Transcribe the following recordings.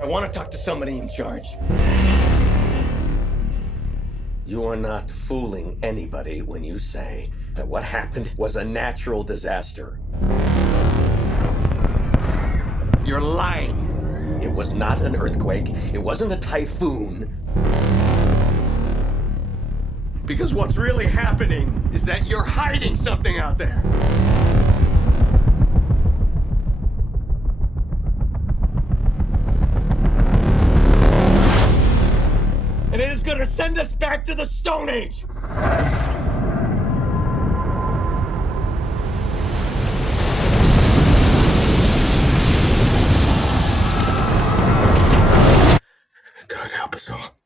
I want to talk to somebody in charge. You are not fooling anybody when you say that what happened was a natural disaster. You're lying. It was not an earthquake. It wasn't a typhoon. Because what's really happening is that you're hiding something out there. And it is going to send us back to the Stone Age. God help us all.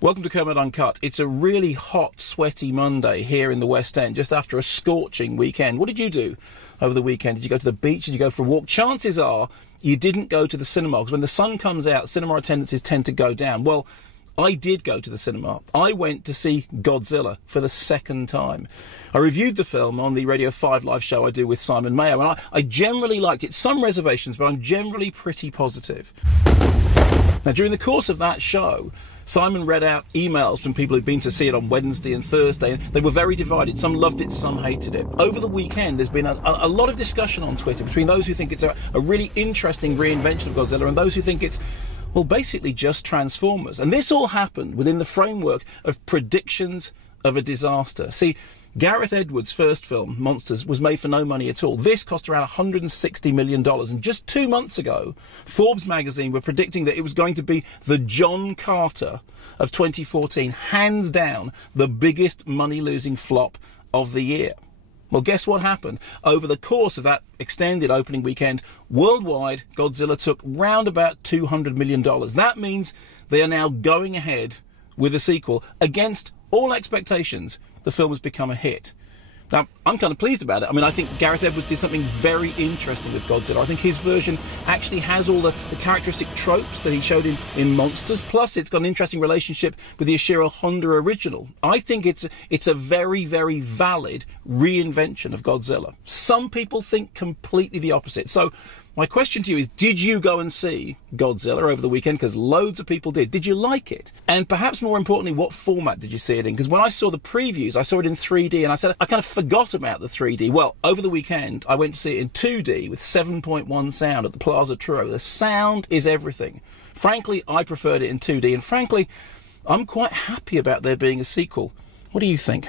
Welcome to Kermode Uncut. It's a really hot, sweaty Monday here in the West End, just after a scorching weekend. What did you do over the weekend? Did you go to the beach? Did you go for a walk? Chances are you didn't go to the cinema, because when the sun comes out, cinema attendances tend to go down. Well, I did go to the cinema. I went to see Godzilla for the second time. I reviewed the film on the Radio 5 live show I do with Simon Mayo, and I generally liked it. Some reservations, but I'm generally pretty positive. Now, during the course of that show, Simon read out emails from people who'd been to see it on Wednesday and Thursday, and they were very divided. Some loved it, some hated it. Over the weekend, there's been a lot of discussion on Twitter between those who think it's a really interesting reinvention of Godzilla and those who think it's, well, basically just Transformers. And this all happened within the framework of predictions of a disaster. See, Gareth Edwards' first film, Monstrous, was made for no money at all. This cost around $160 million. And just 2 months ago, Forbes magazine were predicting that it was going to be the John Carter of 2014, hands down the biggest money-losing flop of the year. Well, guess what happened? Over the course of that extended opening weekend, worldwide, Godzilla took round about $200 million. That means they are now going ahead with a sequel against all expectations. The film has become a hit. Now, I'm kind of pleased about it. I mean, I think Gareth Edwards did something very interesting with Godzilla. I think his version actually has all the characteristic tropes that he showed in Monsters. Plus, it's got an interesting relationship with the Ishiro Honda original. I think it's a very, very valid reinvention of Godzilla. Some people think completely the opposite. So, my question to you is, did you go and see Godzilla over the weekend? Because loads of people did. Did you like it? And perhaps more importantly, what format did you see it in? Because when I saw the previews, I saw it in 3D, and I said, I kind of forgot about the 3D. Well, over the weekend, I went to see it in 2D with 7.1 sound at the Plaza Truro. The sound is everything. Frankly, I preferred it in 2D, and frankly, I'm quite happy about there being a sequel. What do you think?